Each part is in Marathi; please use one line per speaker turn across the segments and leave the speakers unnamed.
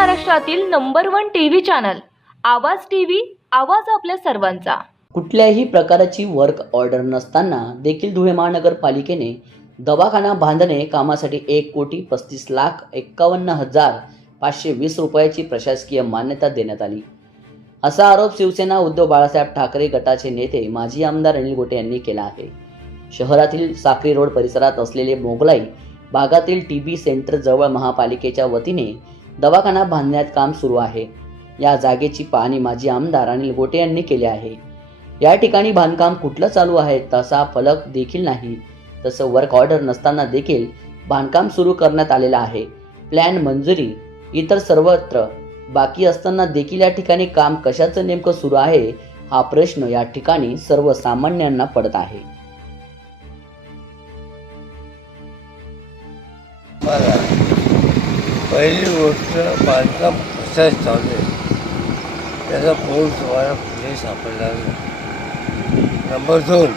महाराष्ट्रातील number one TV channel Awaaz TV Awaaz आपल्या सर्वांचा.
कुठल्याही प्रकारची वर्क ऑर्डर नसताना देखील धुळे महानगरपालिकेने दवाखाना बांधणे कामासाठी एक कोटी पस्तीस लाख एक्कावन्न हजार पाचशे वीस रुपयाची प्रशासकीय मान्यता देण्यात आली. असा आरोप शिवसेना उद्धव बाळासाहेब ठाकरे गटाचे नेते माजी आमदार अनिल गोटे यांनी केला आहे. शहरातील साक्री रोड परिसरात असलेले मोगलाई भागातील टी बी सेंटर जवळ महापालिकेच्या वतीने दवाखाना बांधण्यात काम सुरू आहे. या जागेची पाहणी माजी आमदार अनिल गोटे यांनी केली आहे. या ठिकाणी बांधकाम कुठलं चालू आहे तसा फलक देखील नाही. तसं वर्क ऑर्डर नसताना देखील बांधकाम सुरू करण्यात आलेलं आहे. प्लॅन मंजुरी इतर सर्वत्र बाकी असताना देखील या ठिकाणी काम कशाचं नेमकं सुरू आहे हा प्रश्न या ठिकाणी सर्वसामान्यांना पडत आहे.
बरं. पहिली गोष्ट बांधकाम कसं चालू आहे? त्याचा बोर्ड तुम्हाला कुठे सापडला नाही. नंबर दोन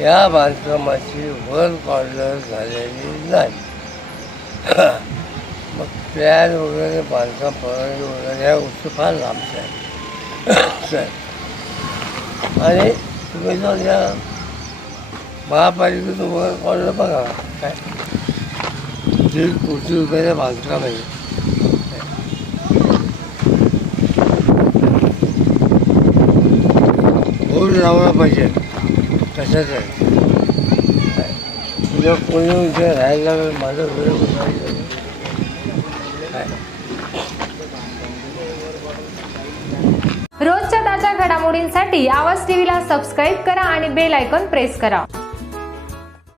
या बांधकामाची वर्क कॉर्नर झालेली नाही. मग प्लॅन वगैरे बांधकाम परवानगी वगैरे ह्या गोष्टी फार लांबच्या आहेत. आणि तुम्ही जाऊन या महापालिकेचं वर्क कॉर्नर बघा काय? दीड कोटी रुपयाचं बांधकाम आहे बोर्ड लावला पाहिजे. कशाच? आहे तुझ्या कोणी इथे राहायला लागलं माझं वेळ
रोजच्या ताज्या घडामोडींसाठी आवाज टीव्हीला सबस्क्राईब करा आणि बेल आयकॉन प्रेस करा.